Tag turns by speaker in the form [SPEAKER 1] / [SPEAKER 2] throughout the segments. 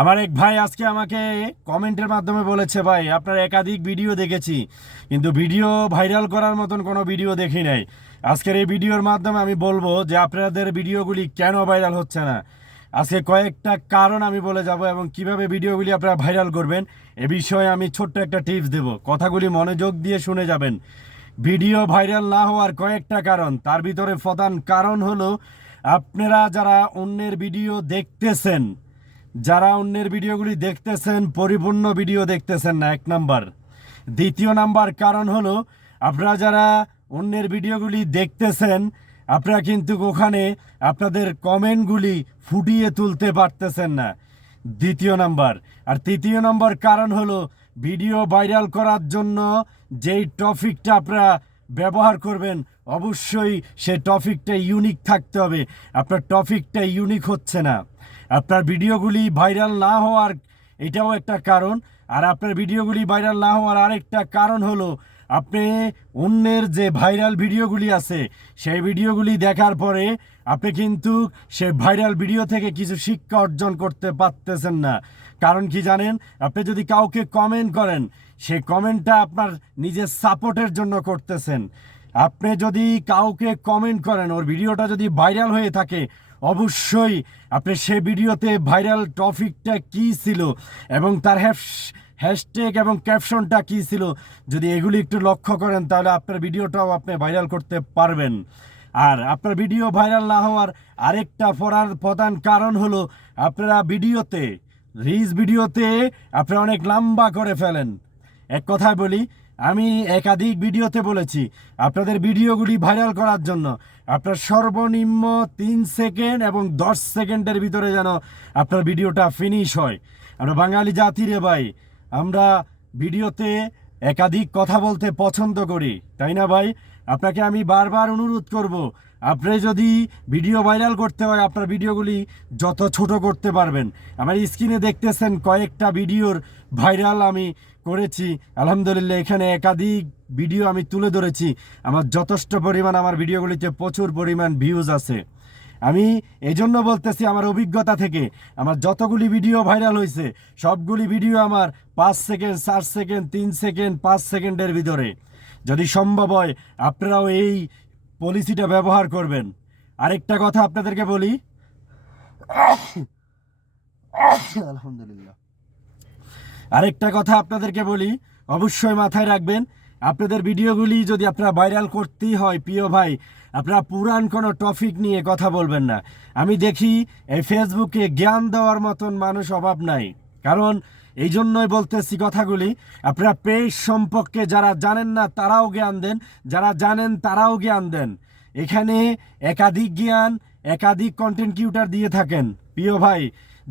[SPEAKER 1] আমার এক ভাই আজকে আমাকে কমেন্টের মাধ্যমে বলেছে, ভাই, আপনার একাধিক ভিডিও দেখেছি, কিন্তু ভিডিও ভাইরাল করার মতন কোনো ভিডিও দেখি নাই। আজকের এই ভিডিওর মাধ্যমে আমি বলব যে আপনাদের ভিডিওগুলি কেন ভাইরাল হচ্ছে না। আজকে কয়েকটা কারণ আমি বলে যাব এবং কীভাবে ভিডিওগুলি আপনারা ভাইরাল করবেন, এ বিষয়ে আমি ছোট্ট একটা টিপস দেব। কথাগুলি মনোযোগ দিয়ে শুনে যাবেন। ভিডিও ভাইরাল না হওয়ার কয়েকটা কারণ, তার ভিতরে প্রধান কারণ হলো, আপনারা যারা অন্যের ভিডিও দেখতেছেন যারা অন্যের ভিডিওগুলি দেখতেছেন, পরিপূর্ণ ভিডিও দেখতেছেন না, এক নাম্বার। দ্বিতীয় নাম্বার কারণ হলো, আপনারা যারা অন্যের ভিডিওগুলি দেখতেছেন, আপনারা কিন্তু ওখানে আপনাদের কমেন্টগুলি ফুটিয়ে তুলতে পারতেছেন না। দ্বিতীয় নাম্বার। আর তৃতীয় নম্বর কারণ হলো, ভিডিও ভাইরাল করার জন্য যেই টপিকটা আপনারা ব্যবহার করবেন, অবশ্যই সে টপিকটা ইউনিক থাকতে হবে। আপনার টপিকটা ইউনিক হচ্ছে না। আপনার ভিডিওগুলি ভাইরাল না হওয়ার এটাও একটা কারণ। আর আপনার ভিডিওগুলি ভাইরাল না হওয়ার আরেকটা কারণ হলো আপনি অন্যের যে ভাইরাল ভিডিওগুলি আছে, সেই ভিডিওগুলি দেখার পরে আপনি কিন্তু সে ভাইরাল ভিডিও থেকে কিছু শিক্ষা অর্জন করতে পারতেছেন না। কারণ কি জানেন? আপনি যদি কাউকে কমেন্ট করেন, সে কমেন্টটা আপনার নিজের সাপোর্টের জন্য করতেছেন। আপনি যদি কাউকে কমেন্ট করেন, ওর ভিডিওটা যদি ভাইরাল হয়ে থাকে, অবশ্যই আপনি সে ভিডিওতে ভাইরাল টপিকটা কী ছিল এবং তার হ্যাশ হ্যাশট্যাগ এবং ক্যাপশনটা কী ছিল? যদি এগুলি একটু লক্ষ্য করেন, তাহলে আপনার ভিডিওটাও আপনি ভাইরাল করতে পারবেন। আর আপনার ভিডিও ভাইরাল না হওয়ার আরেকটা পড়ার প্রধান কারণ হলো, আপনারা ভিডিওতে, রিলস ভিডিওতে আপনারা অনেক লম্বা করে ফেলেন। এক কথায় বলি, আমি একাধিক ভিডিওতে বলেছি, আপনাদের ভিডিওগুলি ভাইরাল করার জন্য আপনার সর্বনিম্ন তিন সেকেন্ড এবং দশ সেকেন্ডের ভিতরে যেন আপনার ভিডিওটা ফিনিশ হয়। আমরা বাঙালি জাতি রে ভাই আমরা ভিডিওতে একাধিক কথা বলতে পছন্দ করি, তাই না ভাই? আপনাকে আমি বারবার অনুরোধ করব, আপনি যদি ভিডিও ভাইরাল করতে হয়, আপনার ভিডিওগুলি যত ছোট করতে পারবেন। আমার স্ক্রিনে দেখতেছেন কয়েকটা ভিডিওর ভাইরাল আমি করেছি। আলহামদুলিল্লাহ, এখানে একাধিক ভিডিও আমি তুলে ধরেছি। আমার যথেষ্ট পরিমাণ আমার ভিডিওগুলিতে প্রচুর পরিমাণ ভিউজ আছে। আমি এই জন্য বলতেছি আমার অভিজ্ঞতা থেকে আমার যতগুলি ভিডিও ভাইরাল হয়েছে সবগুলি ভিডিও আমার পাঁচ সেকেন্ড চার সেকেন্ড তিন সেকেন্ড পাঁচ সেকেন্ডের ভিতরে। যদি সম্ভব হয় আপনারাও এই পলিসিটা ব্যবহার করবেন। আরেকটা কথা আপনাদেরকে বলি। আলহামদুলিল্লাহ। আরেকটা কথা আপনাদেরকে বলি অবশ্যই মাথায় রাখবেন আপনাদের ভিডিওগুলি যদি আপনারা ভাইরাল করতেই হয় প্রিয় ভাই আপনারা পুরাণ কোনো টপিক নিয়ে কথা বলবেন না। আমি দেখি এই ফেসবুকে জ্ঞান দেওয়ার মতন মানুষ অভাব নাই। কারণ এই জন্যই বলতেছি কথাগুলি, আপনারা পেশ সম্পর্কে যারা জানেন না, তারাও জ্ঞান দেন, যারা জানেন তারাও জ্ঞান দেন। এখানে একাধিক জ্ঞান একাধিক কন্টেন্ট কিউটার দিয়ে থাকেন। প্রিয় ভাই,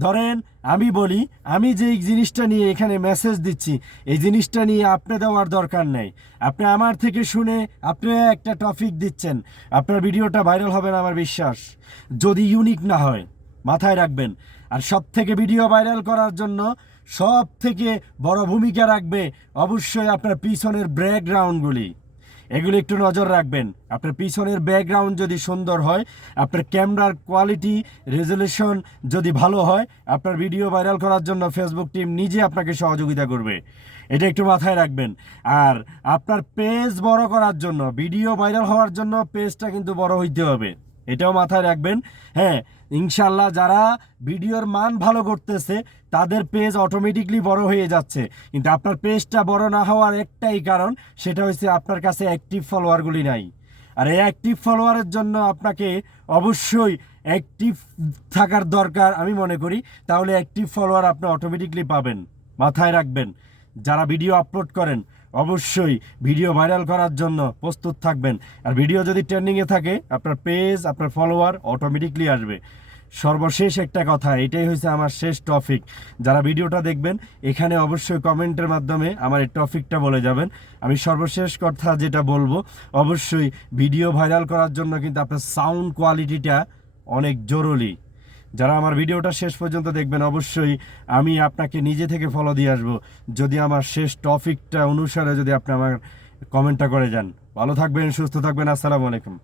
[SPEAKER 1] ধরেন আমি বলি, আমি যে জিনিসটা নিয়ে এখানে মেসেজ দিচ্ছি, এই জিনিসটা নিয়ে আপনি দেওয়ার দরকার নেই। আপনি আমার থেকে শুনে আপনি একটা টপিক দিচ্ছেন, আপনার ভিডিওটা ভাইরাল হবে না আমার বিশ্বাস। যদি ইউনিক না হয়, মাথায় রাখবেন। আর সব থেকে ভিডিও ভাইরাল করার জন্য সব থেকে বড় ভূমিকা রাখবে অবশ্যই আপনার পিছনের ব্যাকগ্রাউন্ডগুলি এগুলো একটু নজর রাখবেন। আপনার পিছনের ব্যাকগ্রাউন্ড যদি সুন্দর হয়, আপনার ক্যামেরার কোয়ালিটি রেজলিউশন যদি ভালো হয়, আপনার ভিডিও ভাইরাল করার জন্য ফেসবুক টিম নিজে আপনাকে সহযোগিতা করবে। এটা একটু মাথায় রাখবেন। আর আপনার পেজ বড় করার জন্য ভিডিও ভাইরাল হওয়ার জন্য পেজটা কিন্তু বড় হইতে হবে। এটাও মাথায় রাখবেন। হ্যাঁ ইনশাল্লাহ যারা ভিডিওর মান ভালো করতেছে, তাদের পেজ অটোমেটিকলি বড় হয়ে যাচ্ছে। কিন্তু আপনার পেজটা বড় না হওয়ার একটাই কারণ, সেটা হচ্ছে আপনার কাছে অ্যাক্টিভ ফলোয়ারগুলি নাই। আর এই অ্যাক্টিভ ফলোয়ারের জন্য আপনাকে অবশ্যই অ্যাক্টিভ থাকার দরকার, আমি মনে করি। তাহলে অ্যাক্টিভ ফলোয়ার আপনি অটোমেটিকলি পাবেন। মাথায় রাখবেন। যারা ভিডিও আপলোড করেন, অবশ্যই ভিডিও ভাইরাল করার জন্য প্রস্তুত থাকবেন। আর ভিডিও যদি ট্রেন্ডিংয়ে থাকে, আপনার পেজ, আপনার ফলোয়ার অটোমেটিকলি আসবে। সর্বশেষ একটা কথা, এটাই হয়েছে আমার শেষ টপিক যারা ভিডিওটা দেখবেন, এখানে অবশ্যই কমেন্টের মাধ্যমে আমার এই টপিকটা বলে যাবেন। আমি সর্বশেষ কথা যেটা বলব, অবশ্যই ভিডিও ভাইরাল করার জন্য কিন্তু আপনার সাউন্ড কোয়ালিটিটা অনেক জরুরি। যারা আমার ভিডিওটা শেষ পর্যন্ত দেখবেন, অবশ্যই আমি আপনাকে নিজে থেকে ফলো দিয়ে আসব। যদি আমার শেষ টপিকটা অনুসারে যদি আপনি আমার কমেন্টটা করে যান। ভালো থাকবেন, সুস্থ থাকবেন, আসসালামু আলাইকুম।